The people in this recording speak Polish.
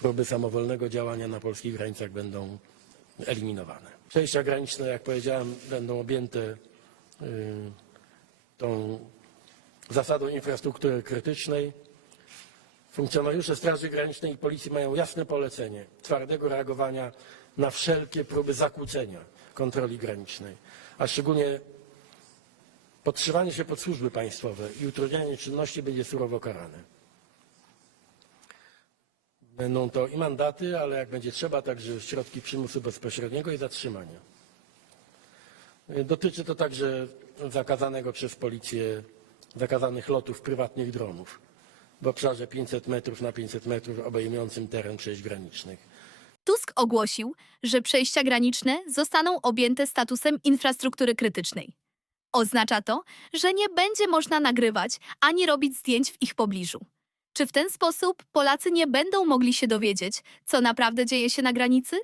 próby samowolnego działania na polskich granicach będą eliminowane. Przejścia graniczne, jak powiedziałem, będą objęte y, tą zasadą infrastruktury krytycznej. Funkcjonariusze Straży Granicznej i Policji mają jasne polecenie twardego reagowania na wszelkie próby zakłócenia kontroli granicznej, a szczególnie podszywanie się pod służby państwowe i utrudnianie czynności będzie surowo karane. Będą to i mandaty, ale jak będzie trzeba, także środki przymusu bezpośredniego i zatrzymania. Dotyczy to także zakazanego przez policję, zakazanych lotów prywatnych dronów w obszarze 500 metrów na 500 metrów obejmującym teren przejść granicznych. Tusk ogłosił, że przejścia graniczne zostaną objęte statusem infrastruktury krytycznej. Oznacza to, że nie będzie można nagrywać ani robić zdjęć w ich pobliżu. Czy w ten sposób Polacy nie będą mogli się dowiedzieć, co naprawdę dzieje się na granicy?